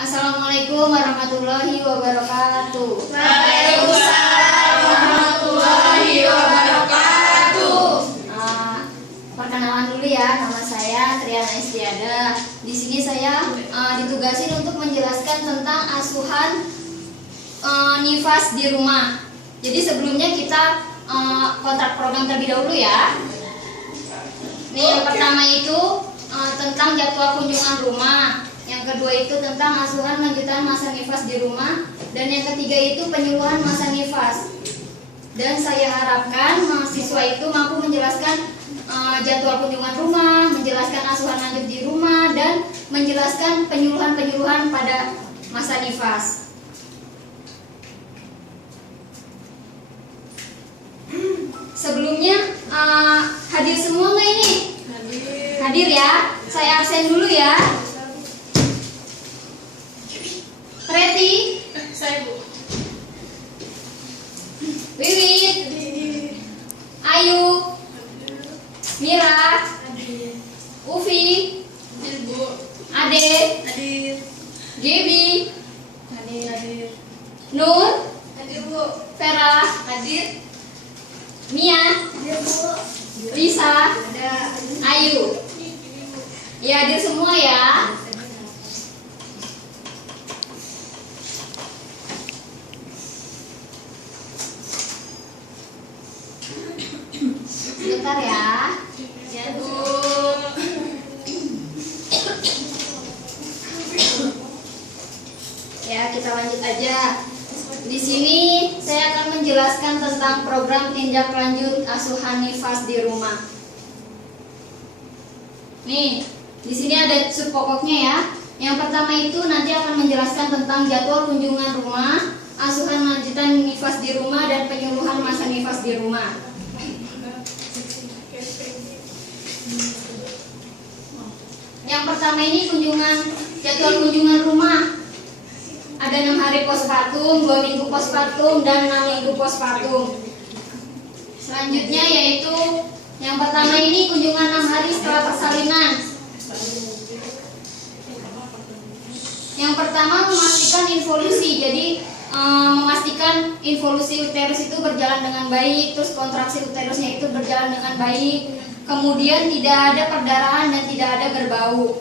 Assalamualaikum warahmatullahi wabarakatuh. Waalaikumsalam warahmatullahi wabarakatuh. Perkenalan dulu ya, nama saya Triana Istiada. Di sini saya ditugasin untuk menjelaskan tentang asuhan nifas di rumah. Jadi sebelumnya kita kontrak program terlebih dahulu ya. Nih yang pertama itu tentang jadwal kunjungan rumah. Yang kedua itu tentang asuhan lanjutan masa nifas di rumah. Dan yang ketiga itu penyuluhan masa nifas. Dan saya harapkan mahasiswa itu mampu menjelaskan jadwal kunjungan rumah, menjelaskan asuhan lanjut di rumah, dan menjelaskan penyuluhan-penyuluhan pada masa nifas. Sebelumnya hadir semua nggak ini? Hadir ya. Saya absen dulu ya. Reti, Saya Bu. Wiwit, Ayu, Mira, Ufi, Bu. Ade, Hadir. Gebi, Hadir. Nur, Hadir Bu. Vera, Hadir. Mia, Hadir Bu. Lisa, Ada. Ayu. Ya, hadir semua ya. Sebentar ya. Ya Bu. Ya, kita lanjut aja. Di sini saya akan menjelaskan tentang program tindak lanjut asuhan nifas di rumah. Nih, di sini ada sub pokoknya ya. Yang pertama itu nanti akan menjelaskan tentang jadwal kunjungan rumah, asuhan lanjutan nifas di rumah, dan penyuluhan masa nifas di rumah. Yang pertama ini jadwal kunjungan rumah. Ada 6 hari postpartum, 2 minggu postpartum, dan 6 minggu postpartum. Selanjutnya yaitu yang pertama ini kunjungan 6 hari setelah persalinan. Yang pertama memastikan involusi, jadi memastikan involusi uterus itu berjalan dengan baik, terus kontraksi uterusnya itu berjalan dengan baik, kemudian tidak ada perdarahan dan tidak ada berbau.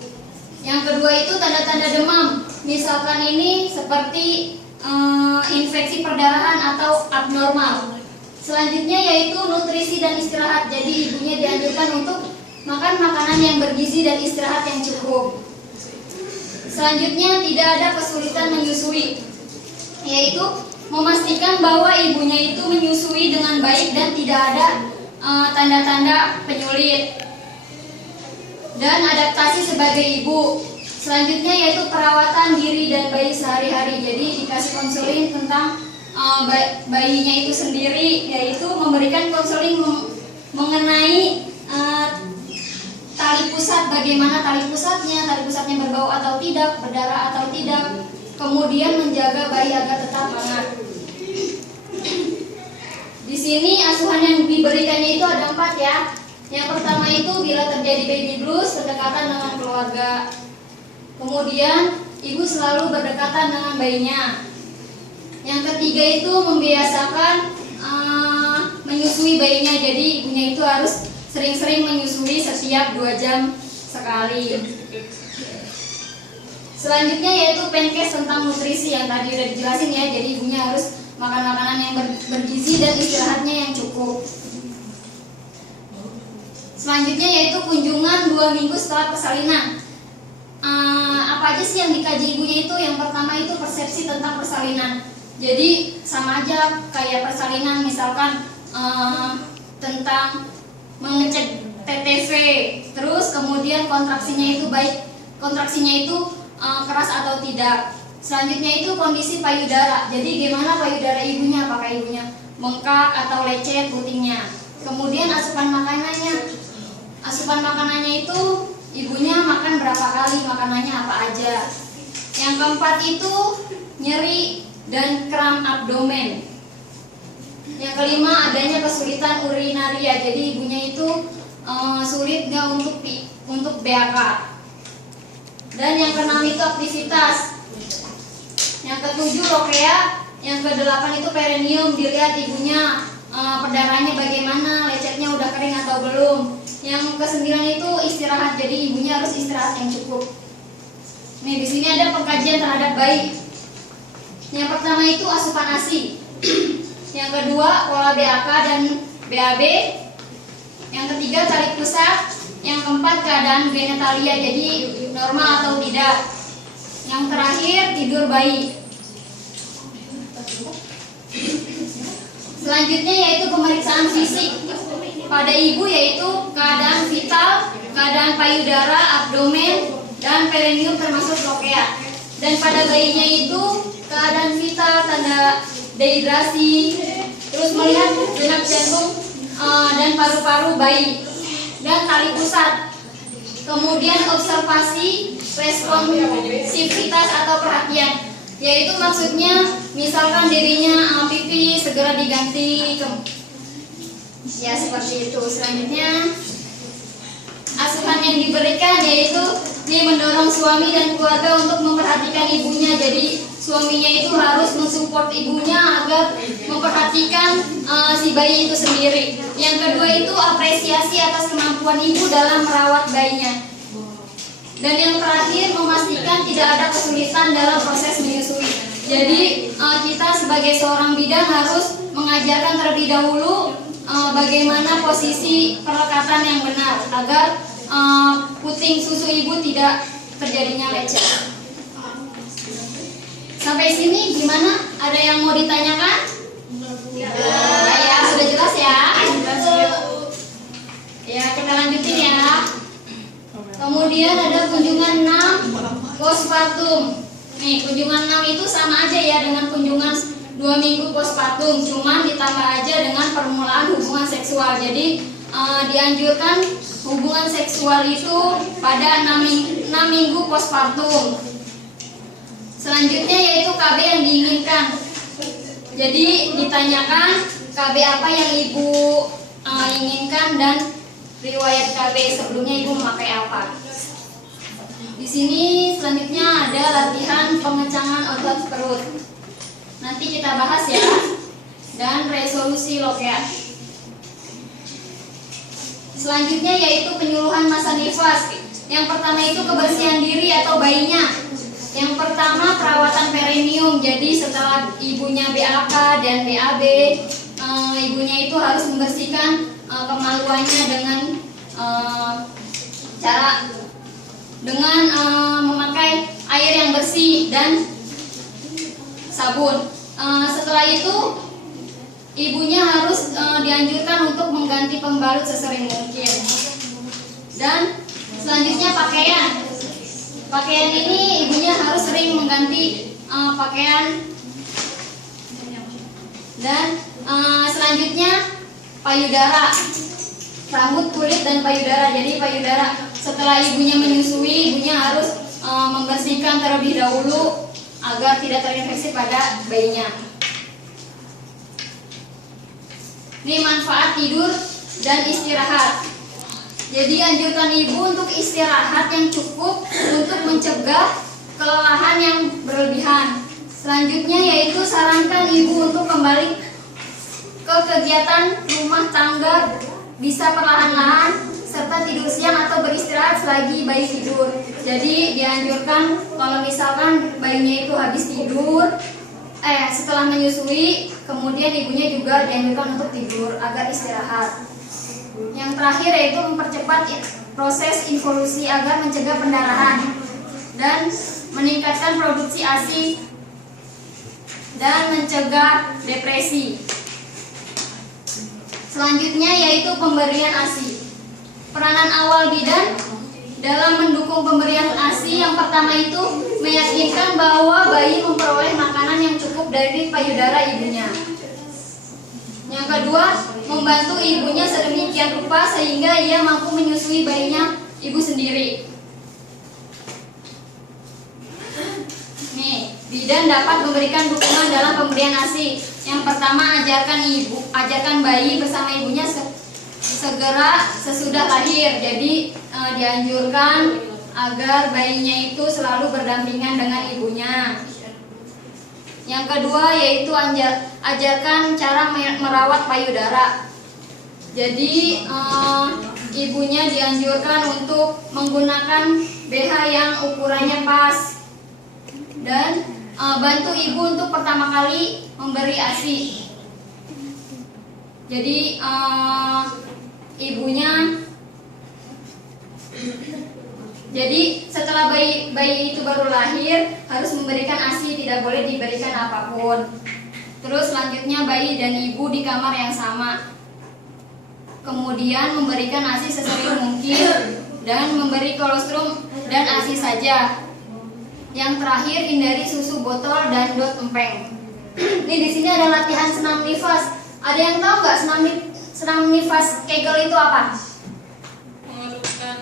Yang kedua itu tanda-tanda demam, misalkan ini seperti infeksi perdarahan atau abnormal. Selanjutnya yaitu nutrisi dan istirahat, jadi ibunya dianjurkan untuk makan makanan yang bergizi dan istirahat yang cukup. Selanjutnya tidak ada kesulitan menyusui, yaitu memastikan bahwa ibunya itu menyusui dengan baik dan tidak ada tanda-tanda penyulit. Dan adaptasi sebagai ibu. Selanjutnya yaitu perawatan diri dan bayi sehari-hari. Jadi dikasih konseling tentang bayinya itu sendiri, yaitu memberikan konseling mengenai tali pusat, bagaimana tali pusatnya berbau atau tidak, berdarah atau tidak. Kemudian menjaga bayi agar tetap hangat. Di sini asuhan yang diberikannya itu ada 4 ya. Yang pertama itu bila terjadi baby blues, berdekatan dengan keluarga. Kemudian ibu selalu berdekatan dengan bayinya. Yang ketiga itu membiasakan menyusui bayinya. Jadi ibunya itu harus sering-sering menyusui setiap 2 jam sekali. Selanjutnya yaitu penkes tentang nutrisi yang tadi udah dijelasin ya. Jadi ibunya harus makan makanan yang bergizi dan istirahatnya yang cukup. Selanjutnya yaitu kunjungan 2 minggu setelah persalinan. Apa aja sih yang dikaji ibunya itu? Yang pertama itu persepsi tentang persalinan. Jadi sama aja kayak persalinan, misalkan tentang mengecek TTV, terus kemudian kontraksinya itu baik, kontraksinya itu keras atau tidak. Selanjutnya itu kondisi payudara. Jadi gimana payudara ibunya, apakah ibunya bengkak atau lecet putingnya. Kemudian asupan makanannya. Asupan makanannya itu ibunya makan berapa kali, makanannya apa aja. Yang keempat itu nyeri dan kram abdomen. Yang kelima adanya kesulitan urinaria. Jadi ibunya itu sulit nggak untuk BAK. Dan yang keenam itu aktivitas. Yang ketujuh lokea. Yang kedelapan itu perineum, dilihat ibunya perdarahannya bagaimana, lecetnya udah kering atau belum. Yang kesembilan itu istirahat, jadi ibunya harus istirahat yang cukup. Nih di sini ada pengkajian terhadap bayi. Yang pertama itu asupan ASI. Yang kedua pola BAK dan BAB. Yang ketiga tali pusat. Yang keempat keadaan genitalia, jadi normal atau tidak. Yang terakhir tidur bayi. Selanjutnya yaitu pemeriksaan fisik pada ibu, yaitu keadaan vital, keadaan payudara, abdomen, dan perineum termasuk lokea. Dan pada bayinya itu keadaan vital, tanda dehidrasi, terus melihat detak jantung dan paru-paru bayi, dan tali pusat. Kemudian observasi responsivitas atau perhatian, yaitu maksudnya misalkan dirinya pipis segera diganti, ya seperti itu. Selanjutnya asuhan yang diberikan yaitu mendorong suami dan keluarga untuk memperhatikan ibunya. Jadi suaminya itu harus mensupport ibunya agar memperhatikan si bayi itu sendiri. Yang kedua itu apresiasi atas kemampuan ibu dalam merawat bayinya. Dan yang terakhir memastikan tidak ada kesulitan dalam proses menyusui. Jadi kita sebagai seorang bidan harus mengajarkan terlebih dahulu bagaimana posisi perlekatan yang benar agar puting susu ibu tidak terjadinya lecet. Sampai sini gimana? Ada yang mau ditanyakan? Ya, sudah jelas ya? Ya, kita lanjutin ya. Kemudian ada kunjungan 6 postpartum. Nih, kunjungan 6 itu sama aja ya dengan kunjungan 2 minggu postpartum, cuman ditambah aja dengan permulaan hubungan seksual. Jadi dianjurkan hubungan seksual itu pada 6 minggu postpartum. Selanjutnya yaitu KB yang diinginkan. Jadi ditanyakan KB apa yang ibu inginkan dan riwayat KB sebelumnya ibu memakai apa. Di sini selanjutnya ada latihan pengencangan otot perut. Nanti kita bahas ya. Dan resolusi lokea. Selanjutnya yaitu penyuluhan masa nifas. Yang pertama itu kebersihan diri atau bayinya. Yang pertama perawatan perineum. Jadi setelah ibunya BAK dan BAB, ibunya itu harus membersihkan kemaluannya dengan dengan memakai air yang bersih dan sabun. Setelah itu ibunya harus dianjurkan untuk mengganti pembalut sesering mungkin. Dan selanjutnya pakaian. Pakaian ini ibunya harus sering mengganti pakaian. Dan selanjutnya payudara, rambut, kulit, dan payudara. Jadi payudara setelah ibunya menyusui, ibunya harus membersihkan terlebih dahulu agar tidak terinfeksi pada bayinya. Ini manfaat tidur dan istirahat. Jadi anjurkan ibu untuk istirahat yang cukup untuk mencegah kelelahan yang berlebihan. Selanjutnya yaitu sarankan ibu untuk kembali ke kegiatan rumah tangga, bisa perlahan-lahan, serta tidur siang atau beristirahat selagi bayi tidur. Jadi dianjurkan kalau misalkan bayinya itu habis tidur, setelah menyusui, kemudian ibunya juga dianjurkan untuk tidur agar istirahat. Yang terakhir yaitu mempercepat proses involusi agar mencegah pendarahan dan meningkatkan produksi ASI dan mencegah depresi. Selanjutnya yaitu pemberian ASI. Peranan awal bidan dalam mendukung pemberian ASI yang pertama itu meyakinkan bahwa bayi memperoleh makanan yang cukup dari payudara ibunya. Yang kedua, membantu ibunya sedemikian rupa sehingga ia mampu menyusui bayinya ibu sendiri. Nih, bidan dapat memberikan dukungan dalam pemberian ASI. Yang pertama, ajarkan bayi bersama ibunya segera sesudah lahir. Jadi dianjurkan agar bayinya itu selalu berdampingan dengan ibunya. Yang kedua yaitu ajarkan cara merawat payudara. Jadi ibunya dianjurkan untuk menggunakan BH yang ukurannya pas dan bantu ibu untuk pertama kali memberi ASI. Jadi setelah bayi itu baru lahir harus memberikan ASI, tidak boleh diberikan apapun. Terus selanjutnya bayi dan ibu di kamar yang sama. Kemudian memberikan ASI sesering mungkin dan memberi kolostrum dan ASI saja. Yang terakhir hindari susu botol dan dot empeng. Nih di sini ada latihan senam nifas. Ada yang tahu nggak senam nifas Kegel itu apa? Mengurutkan.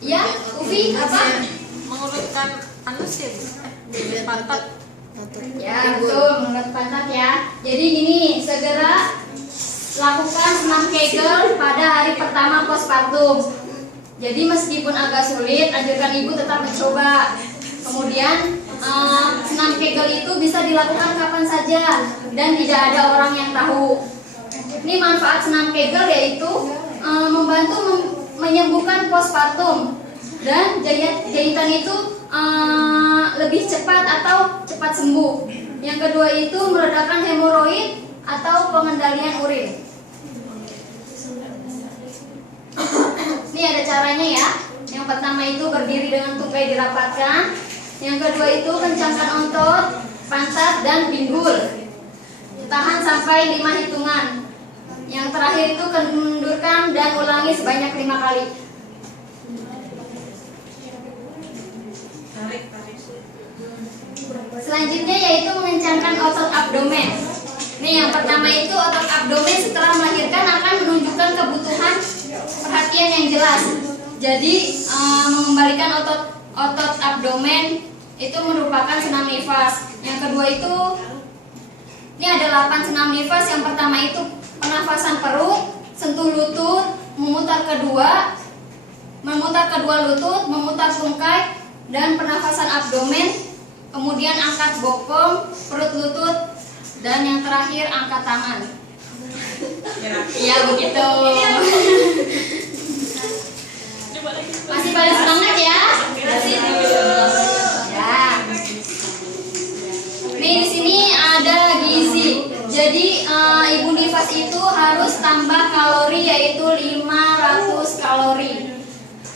Ya, Ufi apa? Mengurutkan pantat. Ya betul, menurut pantat ya. Jadi gini, segera lakukan senam Kegel pada hari pertama postpartum. Jadi meskipun agak sulit, anjurkan ibu tetap mencoba. Kemudian senam Kegel itu bisa dilakukan kapan saja dan tidak ada orang yang tahu. Ini manfaat senam Kegel yaitu membantu menyembuhkan postpartum dan jahitan itu lebih cepat atau cepat sembuh. Yang kedua itu meredakan hemoroid atau pengendalian urin. Ini ada caranya ya. Yang pertama itu berdiri dengan tungkai dirapatkan. Yang kedua itu kencangkan otot, pantat dan pinggul. Tahan sampai 5 hitungan. Yang terakhir itu kendurkan dan ulangi sebanyak 5 kali. Selanjutnya yaitu mengencangkan otot abdomen. Nih yang pertama itu otot abdomen setelah melahirkan akan menunjukkan kebutuhan perhatian yang jelas. Jadi mengembalikan otot abdomen itu merupakan senam nifas. Yang kedua itu ini ada 8 senam nifas. Yang pertama itu pernafasan perut, sentuh lutut, memutar kedua lutut, memutar tungkai dan pernafasan abdomen. Kemudian angkat bokong, perut lutut, dan yang terakhir angkat tangan. Iya begitu. Masih pada semangat ya? Ya. Nih di sini ada gizi. Jadi ibu nifas itu harus tambah kalori yaitu 500 kalori.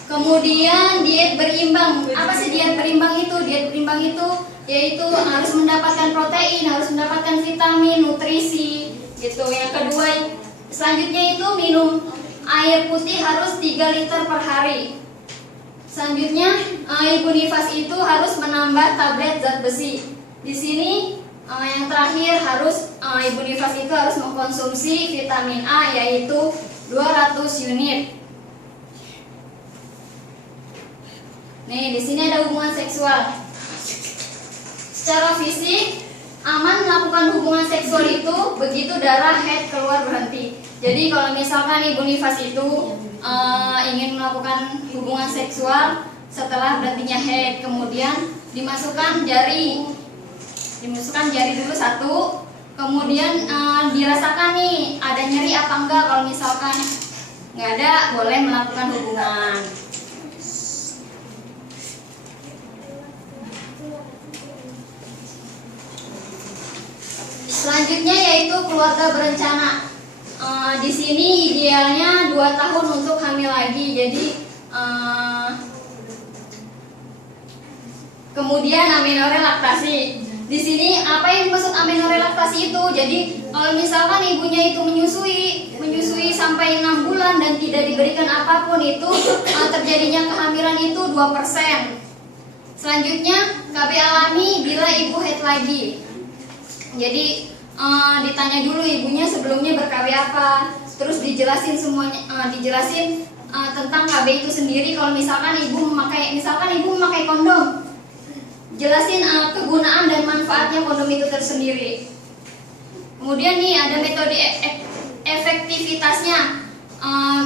Kemudian diet berimbang. Apa sih diet berimbang itu? Diet berimbang itu yaitu harus mendapatkan protein, harus mendapatkan vitamin, nutrisi gitu. Yang kedua selanjutnya itu minum air putih harus 3 liter per hari. Selanjutnya ibu nifas itu harus menambah tablet zat besi. Di sini yang terakhir harus ibu nifas itu harus mengkonsumsi vitamin A yaitu 200 unit. Nih, di sini ada hubungan seksual. Secara fisik aman melakukan hubungan seksual itu begitu darah head keluar berhenti. Jadi kalau misalkan ibu nifas itu ingin melakukan hubungan seksual setelah berhentinya head, kemudian dimasukkan jari dulu satu, kemudian dirasakan nih ada nyeri apa enggak. Kalau misalkan nggak ada, boleh melakukan hubungan. Selanjutnya yaitu keluarga berencana. Di sini idealnya 2 tahun untuk hamil lagi. Jadi kemudian amenorrhea laktasi. Di sini apa yang dimaksud amenorrhea laktasi itu? Jadi kalau misalkan ibunya itu menyusui sampai 6 bulan dan tidak diberikan apapun, itu terjadinya kehamilan itu 2%. Selanjutnya KB alami bila ibu haid lagi. Jadi ditanya dulu ibunya sebelumnya ber-KB apa, terus dijelasin semuanya, tentang KB itu sendiri. Kalau misalkan ibu memakai kondom, jelasin kegunaan dan manfaatnya kondom itu tersendiri. Kemudian nih ada metode efektivitasnya,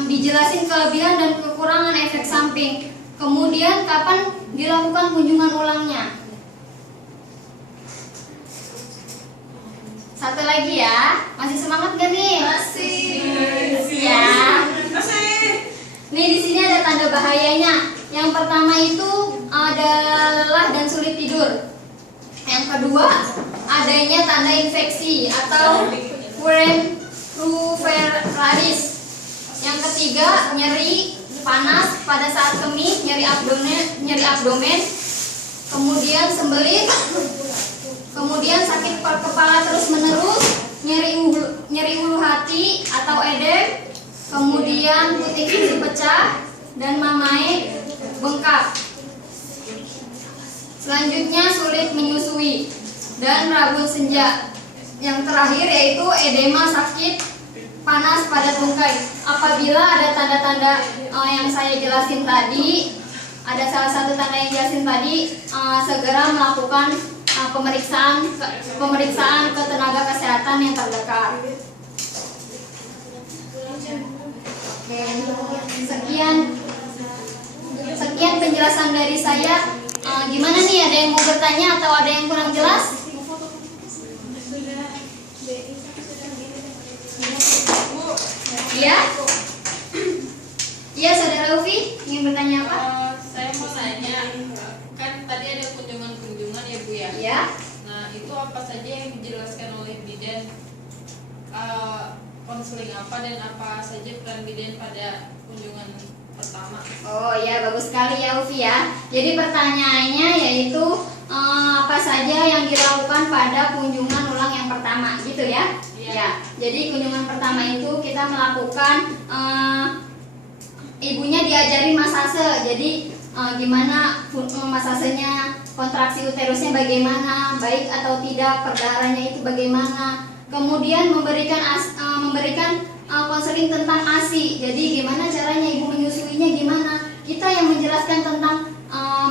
dijelasin kelebihan dan kekurangan efek samping. Kemudian kapan dilakukan kunjungan ulangnya. Satu lagi ya. Masih semangat gak nih? Masih. Ya. Masih. Nih di sini ada tanda bahayanya. Yang pertama itu adalah dan sulit tidur. Yang kedua, adanya tanda infeksi atau purulentaritis. Yang ketiga, nyeri panas pada saat kemih, nyeri abdomen, kemudian sembelit, kemudian sakit kepala terus menerus, nyeri ulu hati atau edem, kemudian puting susu pecah dan mamae bengkak. Selanjutnya sulit menyusui dan rabun senja. Yang terakhir yaitu edema, sakit panas pada tungkai. Apabila ada tanda-tanda yang saya jelasin tadi, ada salah satu tanda yang jelasin tadi, segera melakukan pemeriksaan ke tenaga kesehatan yang terdekat. Oke, sekian penjelasan dari saya. Gimana nih, ada yang mau bertanya atau ada yang kurang jelas? Iya? Iya, Saudara Ufi, ingin bertanya apa? Saya mau nanya, kan tadi ada kunjungan-kunjungan ya Bu ya? Iya. Nah itu apa saja yang dijelaskan oleh bidan, konseling apa dan apa saja peran bidan pada kunjungan pertama? Oh ya, bagus sekali ya Ufi ya. Jadi pertanyaannya yaitu apa saja yang dilakukan pada kunjungan ulang yang pertama, gitu ya? Iya. Ya. Jadi kunjungan pertama itu kita melakukan ibunya diajari masase. Jadi gimana masasenya, kontraksi uterusnya bagaimana, baik atau tidak, perdarahannya itu bagaimana. Kemudian memberikan konseling tentang ASI. Jadi gimana caranya ibu menyusuinya, gimana. Kita yang menjelaskan tentang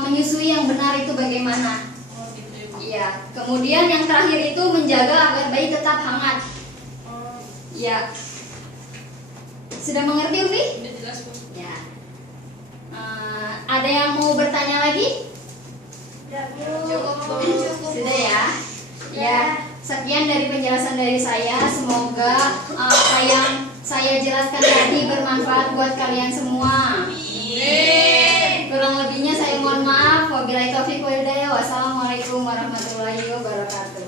menyusui yang benar itu bagaimana. Oh gitu ya Bu. Iya. Kemudian yang terakhir itu menjaga agar bayi tetap hangat. Oh, Iya. Sudah mengerti Ufi? udah jelas Bu. Ya. Ada yang mau bertanya lagi? Cukup Bu. Sudah ya. Ya. Sekian dari penjelasan dari saya. Semoga apa yang saya jelaskan tadi bermanfaat buat kalian semua. Kurang lebihnya saya mohon maaf. Wabillahi taufiq wal hidayah. Wassalamualaikum warahmatullahi wabarakatuh.